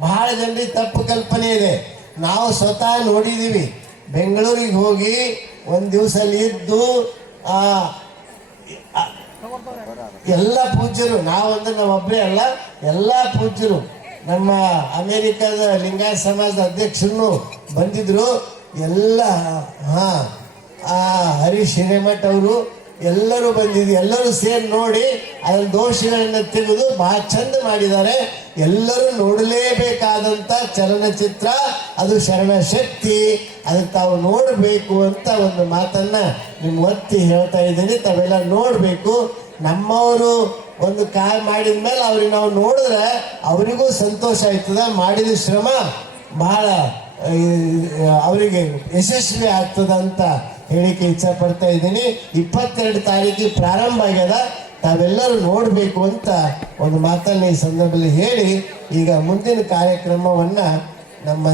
ಬಹಳ ಜನರಿಗೆ ತಪ್ಪು ಕಲ್ಪನೆ ಇದೆ. ನಾವು ಸ್ವತಃ ನೋಡಿದ್ದೀವಿ ಬೆಂಗಳೂರಿಗೆ ಹೋಗಿ ಒಂದು ದಿವಸ ಇದ್ದು ಎಲ್ಲ ಪೂಜ್ಯರು ನಾವಂದ್ರೆ ನಾವೊಬ್ಬರೇ ಅಲ್ಲ, ಎಲ್ಲ ಪೂಜ್ಯರು, ನಮ್ಮ ಅಮೇರಿಕಾದ ಲಿಂಗಾಯತ ಸಮಾಜದ ಅಧ್ಯಕ್ಷರು ಬಂದಿದ್ರು. ಎಲ್ಲ, ಹಾ, ಆ, ಹರೀಶ್ ಹಿರೇಮಠ್ ಅವರು ಎಲ್ಲರೂ ಬಂದಿದ್ದು ಎಲ್ಲರೂ ಸೇರಿ ನೋಡಿ ಅದರ ದೋಷಗಳನ್ನ ತೆಗೆದು ಬಹಳ ಚಂದ ಮಾಡಿದ್ದಾರೆ. ಎಲ್ಲರೂ ನೋಡಲೇಬೇಕಾದಂಥ ಚಲನಚಿತ್ರ, ಅದು ಶರಣ ಶಕ್ತಿ ಅದಕ್ಕೆ ತಾವು ನೋಡಬೇಕು ಅಂತ ಒಂದು ಮಾತನ್ನ ನಿಮ್ಗೆ ಒತ್ತಿ ಹೇಳ್ತಾ ಇದ್ದೀನಿ. ತಾವೆಲ್ಲ ನೋಡಬೇಕು. ನಮ್ಮವರು ಒಂದು ಕಾಯ ಮಾಡಿದ ಮೇಲೆ ಅವ್ರಿಗೆ ನಾವು ನೋಡಿದ್ರೆ ಅವರಿಗೂ ಸಂತೋಷ ಆಯ್ತದ. ಮಾಡಿದ ಶ್ರಮ ಬಹಳ ಅವರಿಗೆ ಯಶಸ್ವಿ ಆಗ್ತದ ಅಂತ ಹೇಳಿಕೆ ಇಚ್ಛೆ ಪಡ್ತಾ ಇದ್ದೀನಿ. ಇಪ್ಪತ್ತೆರಡು ತಾರೀಕಿಗೆ ಪ್ರಾರಂಭ ಆಗ್ಯದ. ತಾವೆಲ್ಲರೂ ನೋಡಬೇಕು ಅಂತ ಒಂದು ಮಾತನ್ನು ಈ ಸಂದರ್ಭದಲ್ಲಿ ಹೇಳಿ, ಈಗ ಮುಂದಿನ ಕಾರ್ಯಕ್ರಮವನ್ನ ನಮ್ಮ